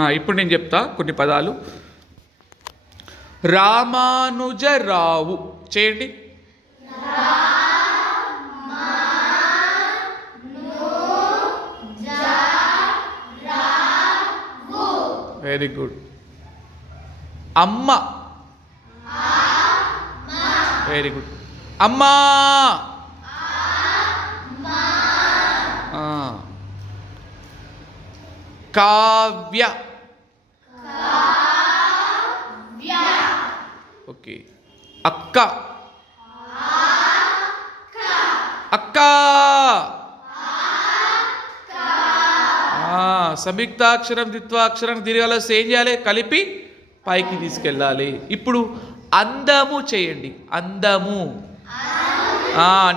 ఇప్పుడు నేను చెప్తా కొన్ని పదాలు. రామానుజరావు చేయండి. Very good. అమ్మ. Very good. అమ్మా. కావ్య. ఓకే. అక్క. అక్క. సంయుక్తాక్షరం ద్విత్వాక్షరం దీర్ఘాలు ఏం చేయాలి? కలిపి పైకి తీసుకెళ్ళాలి. ఇప్పుడు అందము చేయండి. అందము.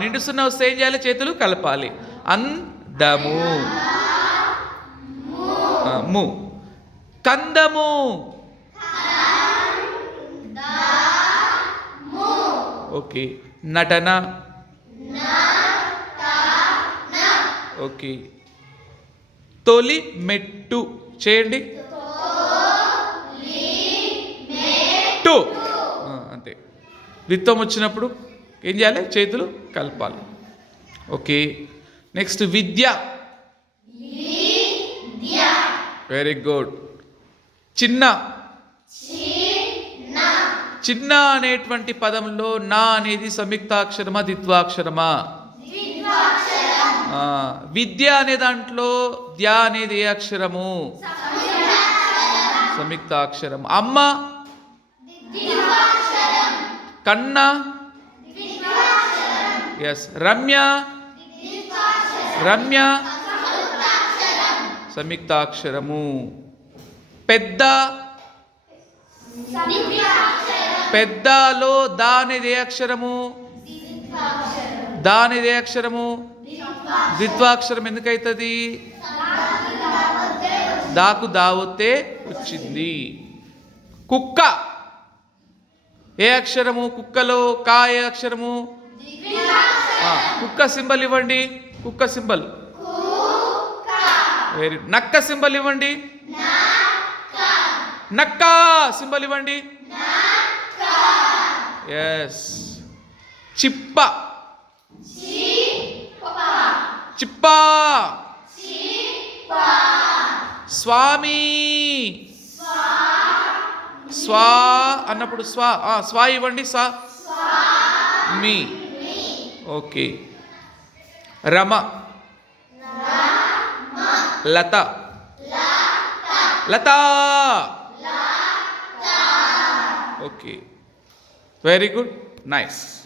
నిండుస్తున్న వస్తే ఏం చేయాలి? చేతులు కలపాలి. అందము. ము. కందము. ఓకే. నటన. ఓకే. తొలి మెట్టు చేయండి. టు. అంతే. ద్విత్వం వచ్చినప్పుడు ఏం చేయాలి? చేతులు కలపాలి. Okay. Next Vidya. Very good. చిన్న. చిన్న అనేటువంటి పదంలో నా అనేది సంయుక్తాక్షరమా ద్విత్వాక్షరమా? విద్య అనే దాంట్లో ద్య అనేది ఏ అక్షరము? సంయుక్తాక్షరం. అమ్మ. కన్న. ఎస్. రమ్య. రమ్య సంయుక్తాక్షరము. పెద్ద. పెద్దలో దా అనేది ఏ అక్షరము? దా అనేది ఏ అక్షరము? ద్విత్వాక్షరం. ఎందుకైతుంది? దాకు దావొత్తే వచ్చింది. కుక్క ఏ అక్షరము? కుక్కలో కా ఏ అక్షరము? కుక్క సింబల్ ఇవ్వండి. కుక్క సింబల్. వెరీ. నక్క సింబల్ ఇవ్వండి. నక్క సింబల్ ఇవ్వండి. ఎస్. చిప్ప. చిప్ప. స్వామి. స్వా అన్నప్పుడు స్వా స్వా ఇవ్వండి. స్వా మీ. ఓకే. రమ. లత. లత. ఓకే. Very good. నైస్.